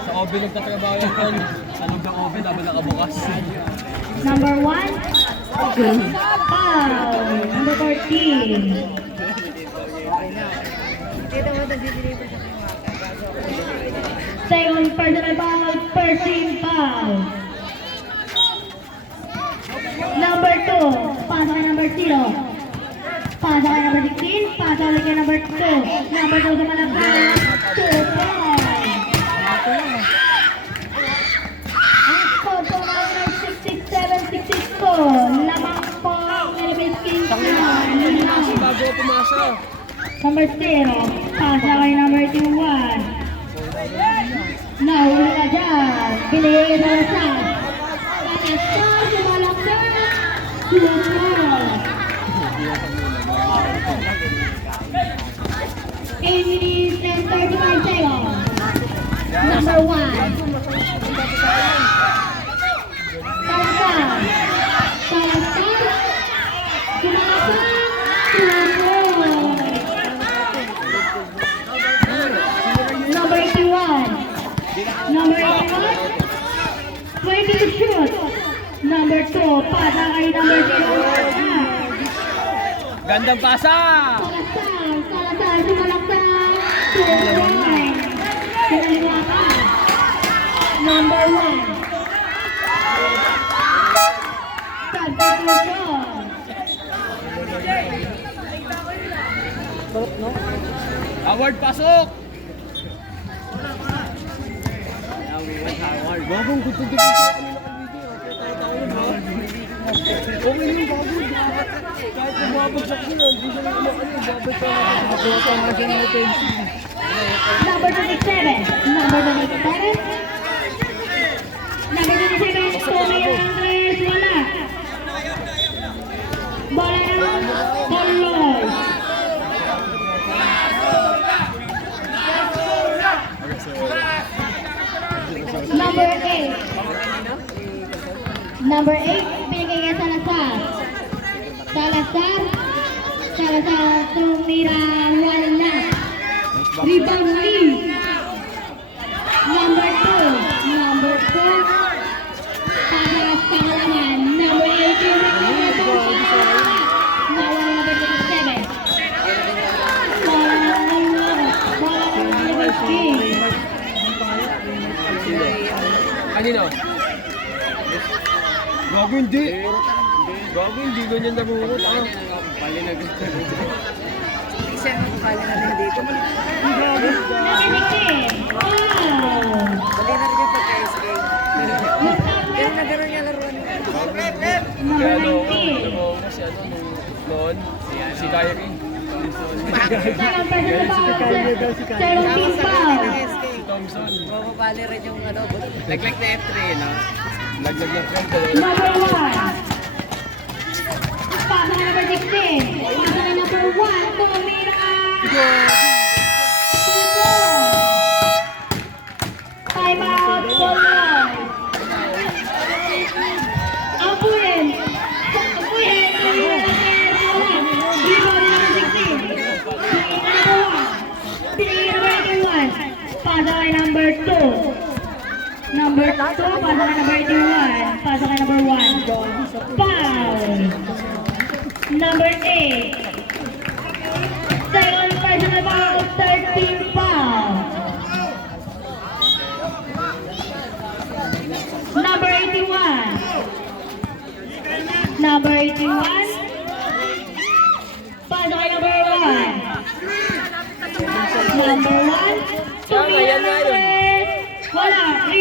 Sa OB nagtatrabaho yan tol. Sa loob ng OB, laban nakabukas. Number 1, foul. Number 14. Second personal foul, first team foul. Number 2, pasa kay number 0. Pasa kay number 16, pasa ulit kay number 2. Number 2 sa malapit, 2 points. Lamang po Elvis King Bago pumasa. number 0, pasa kay number 21. Nahuli na dyan, binigay sa lasas. Lasas, sumalaksan, sumal. 8 minutes and 35 seconds. Number 1. Number 81, 20 to shoot. Number 2, pasa kay number 0. Gandang pasa! Salazar, sumalaksan. 2 points. Sinaliwakan. Number 1. Substitution. Howard, pasok! Bagong tutugtog ko sa kanila okay yung bagong. Kahit bumabagsak ko yun, hindi siya naman babagsak ko. Number 27. Number 27. Number 27. Tommy Andres. Wala. Bola ng Boloy. Number 8. Number 8, binigay kay Salazar. Salazar, tumira, wala. Rebound lead. Number 2, para sa kalaman. Number 8, binigay kay Salazar. Nawala number 27. Bola ng King. Kanino? Gago hindi. Gago hindi ganyan nabuhot. Pali na gusto. Isa mo pali na rin dito. Pali na rin yung pagka-SK. Pero nagkaroon niya laruan. Number 19. Si ano, noon, si Kyrie. Second person foul. Second team foul. Si Thompson. Mapapali rin yung ano. Laglag na F3, no? Laglag lang. Number 1. Pasa kay number 16. Pasa kay number 1. Tumira. Time out. Boloy. Apuin. Rebound number 16. Binigay number 1. Pasa kay number 2. Number 2, pasa kay number 81. Pasa kay number 1. Foul. Number 8. Second personal foul, third team foul. Number 81. Number 81.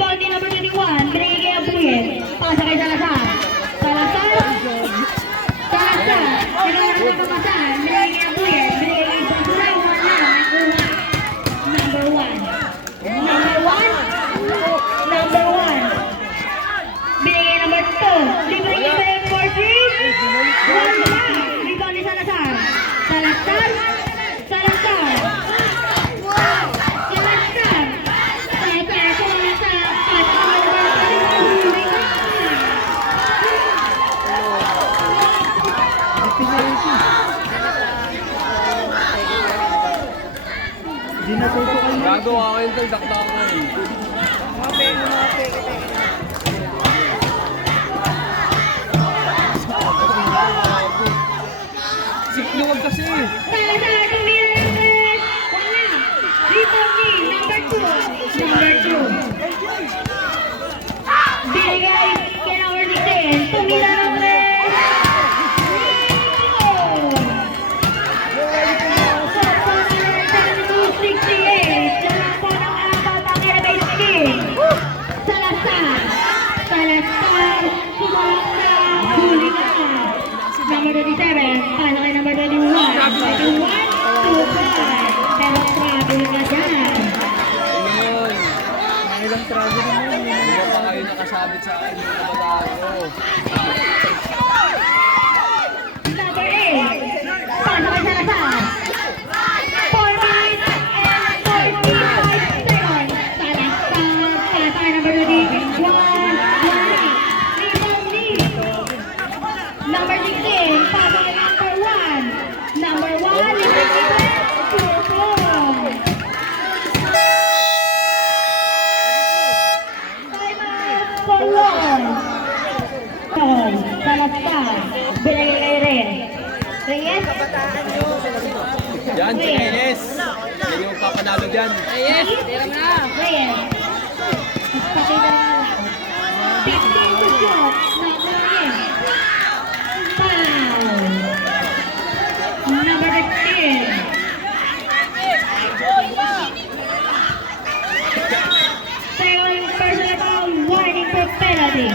Rebound ni number 21. Binigay kay Abuyen. Pasa kay Salazar. Salazar. Salazar. Tingnan natin ang pamasahan. Binigay kay Abuyen. Binigay kay Basura. Wala. Number 1. Number 1. Number 1. Binigay number 2. Libre 4-3. Wala. Rebound ni Salazar. Salazar. Salazar. Hindi na tuto kayo. Gago ako yun tol, dakdak ko yun. Sikluwag kasi. Salazar, tumira ng tres. Wala. Rebound ni number 2. Number 2. Binigay kay number 16. Tumira ng tres. Sa pangalan 72-68. Lamang po ng apat ang Elevate King. Salazar. Salazar. Sumalak na. Huli na. Number 27. Para kay number 21. 21. 2-5. Pero trouble na dyan. Ano yun? Ilang trago naman. Hindi ba pa kayo nakasabit sa akin yung kabataan ko? Number 8. Para kay Salazar. 4 minutes and 45 seconds. Salazar. Para kay number 21. Wala. Rebound ni number 16. Para kay number 1. Number 1. Salazar. Binigay kay Reyes. Yan, si Reyes. Yan yung papanalo dyan. Reyes. Pakita na lang. 15 to shot. Number 10. Foul. Number 15. Second personal foul. Warning for penalty.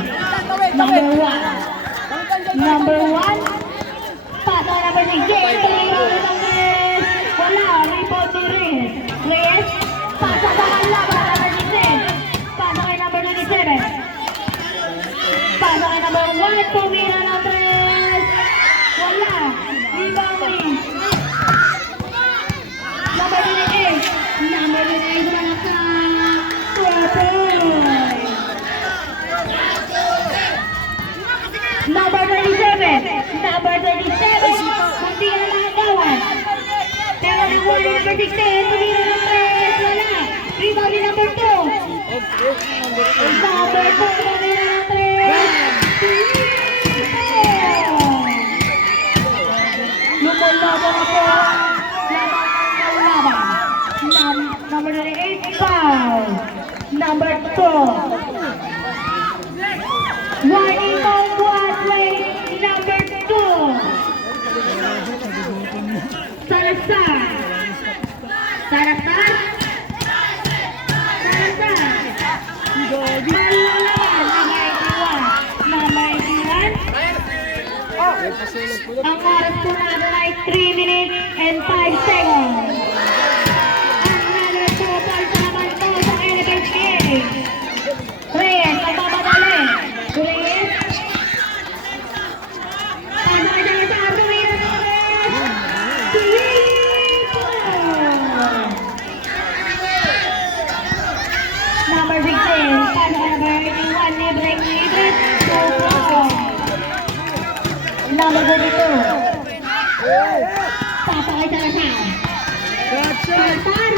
Number 1. Number 1. Pasa number 6. Wala. Rebound ni Reyes. Pasa sa kanila para number 16. Pasa kay number 97. Pasa kay number 1. Tumira ng 3. Wala. Rebound ni number 28. Number 28 wala ka. 12. Number 37. Number 37. Kunti ka na mga gawan. Pero nakuha ni number 16. Tumira ng 3. Wala. Rebound ni number 2. Number 2. Tumira ng 3. Lumalaban ako. Laban. Number 38. Foul. Number 2. Warning on one way, number 2. Salazar. Salazar. Salazar. Malalaman. Number 81. Ang oras po natin ay 3 minutes and 5 seconds. Another total sa naman po sa Elevate King. Reyes, magpapadali. Reyes. Pasok siya sa tumira ng Reyes. Number 16. Pasok number 81. Libre. Number 32. Pasok kay Salazar. Salazar. Foul.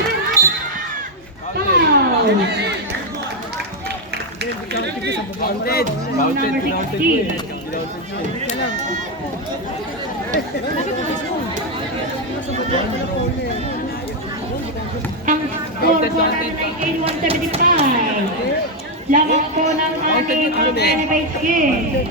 Counted. Number 16. Ang score po natin ay 81-75. Lamang po ng ating Elevate King.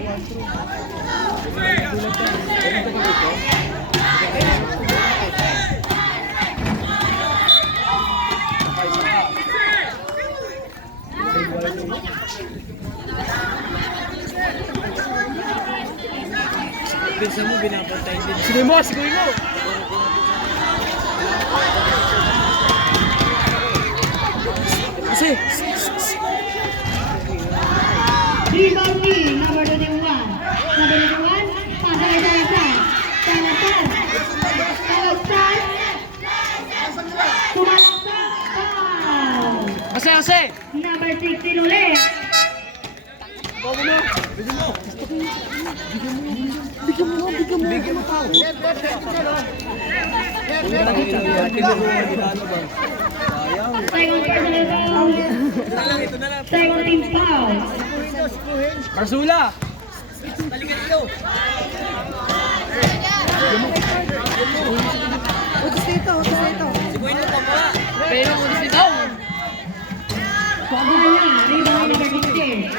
Pinsan mo, binapantay din. Sige mo, sige mo. Kasi, Rebounding, number 21. Number 21, pasok kay Salazar. Salazar. Salazar. Tumalaksak. Foul. Kasi. Number 16 ulit. Bago mo. Bigyan mo. Bigyan mo. Bigyan mo pa. Second personal foul. Second team foul. Marsula. Pero kung sitaw. Pagaya, rebound number 16.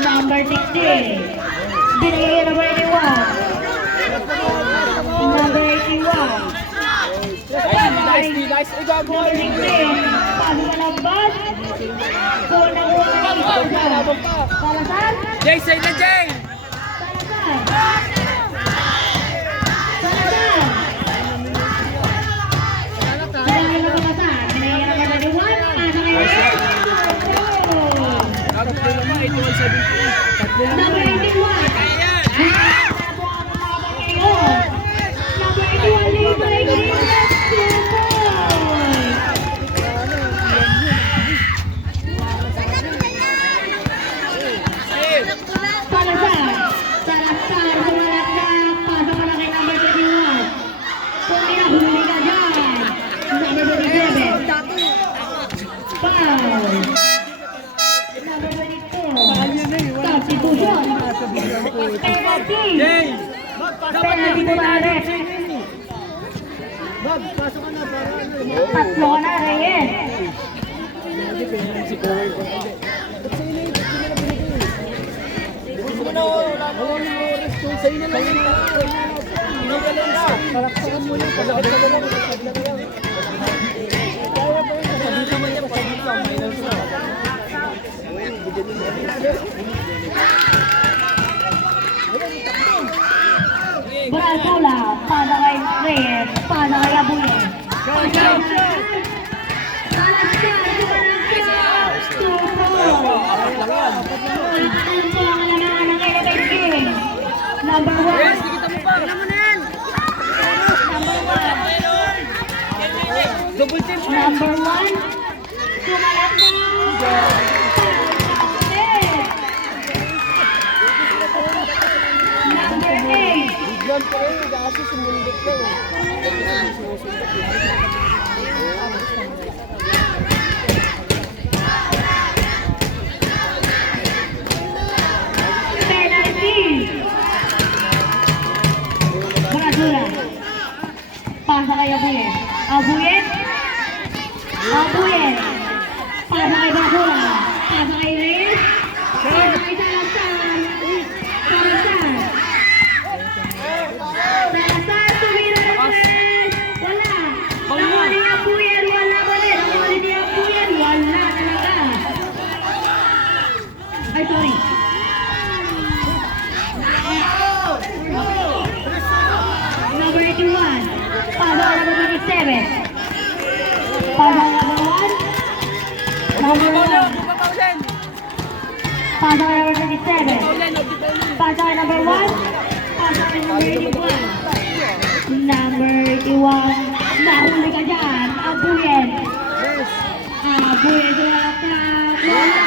Number 16. Binigay number 81. Number 81. Nice. Ay, gago. Number 16. Pasok na ng bus. So, nakuha ng Salazar. Salazar. Jay, say na Jay. Salazar. Salazar. Binigay na Salazar. Binigay na number 21. Pasok na ng Tatlo naman, 81-17. Number 81. Number 81, Levi Giles, 2 points. Salazar, sumalat na, pasok ka na kay number 21. Kung hinahuli ka dyan, number 27. Foul. Number 22. Substitution. Penalty. Jay. Penalty po na rin. Bob, pasok ka na para ano. Tatlo ka na, Reyes. Sa'yo na lang yun. Palakpakan mo lang. Palakit ka na lang. Kaya pa yun. Sabi naman niya. Pasabi ka. Minus na. Brasula, para kay Reyes, para kay Abuye. Salazar, Number 1. Double team. Number 1. Sumalat na. Number 8. Bigyan pa kayo. Kasi sumundot ka. Penalty. Brasula. Pasa kay Abuye. Abuye. Pasa kay Brasula. Pasa kay Reyes. Pasa kay Salazar. Salazar, tumira na Reyes. Wala. Nakuha ni Abuye. Wala ulit. Nakuha ni Abuye. Wala talaga. Ay, sorry. Number 81. Pasok ka number 27. Pasok ka number 1. Number 1. Pasok ka number 27. Pasok ka number 1. Pasok ka number 81. Number 81. Nahuli ka dyan. Abuyen. Abuyen. Sumalaksak. Wala.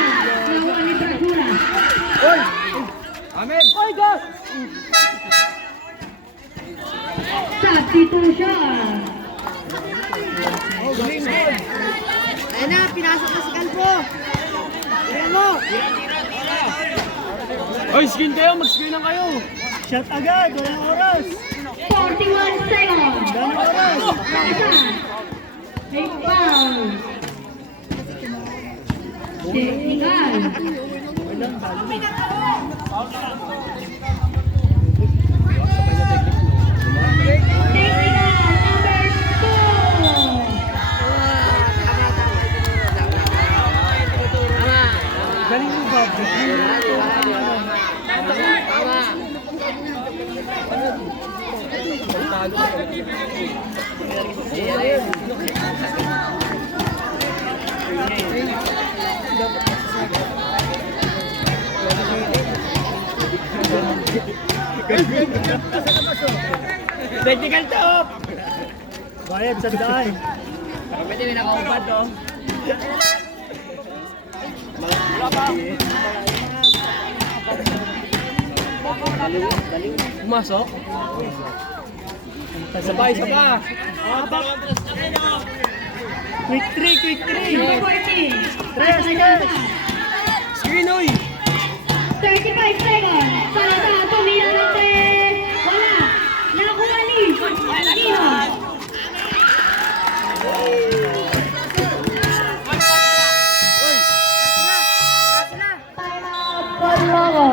Nakuha ni Brasula. Oy! Amen! Oy, go! Substitution. Ayan na, pinasok na si Calvo. Ayan mo. Oy, skin kayo! Mag-skin na kayo! Shot agad! Walang oras! 41 seconds. Walang oras! May foul. Technical. Technical number 2. Galing mo ba? talo. Technical top! Bayad sa daan. Pwede may nakaupad to. Wala pa. Pumasok? Sabay, sabay. Quick 3, quick 3. Number 14. Pasok kayo number 5. Screen, oy! 35 seconds. Salita, tumira ng 3. Wala. Nakuha ni Gino. Time out for Logo.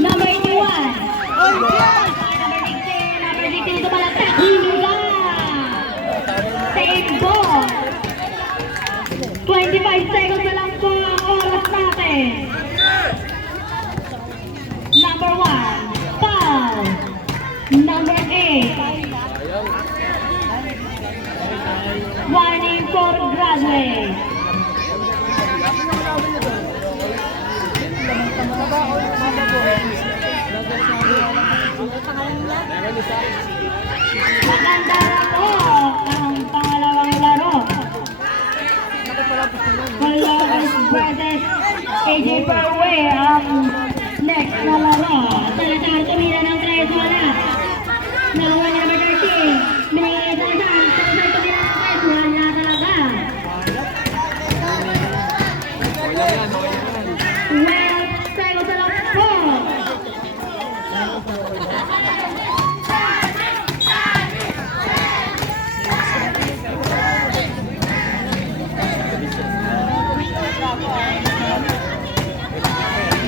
Number 81. Number 16 ito pala. Hinuga. Save ball. 25 seconds na lang po ang oras natin. Number 1. Foul. Number 8. Warning for graduate. Maganda na po ang pangalawang laro. Colores versus AJ Perway ang next na laro. Salazar tumira ng 3, wala. Nakuha niya number 13. Binigay niya Salazar. Salazar tumira ng 3, wala talaga. 12 seconds na lang po.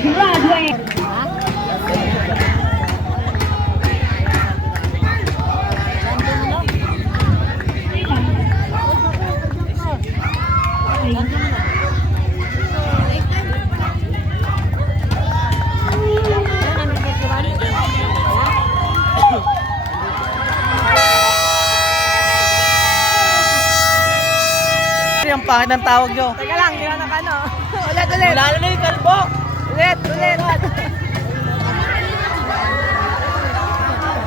Graduate. Ang pangit ng tawag nyo. Teka lang, hindi na nakano. Ulit. Lalo na yung kalbo.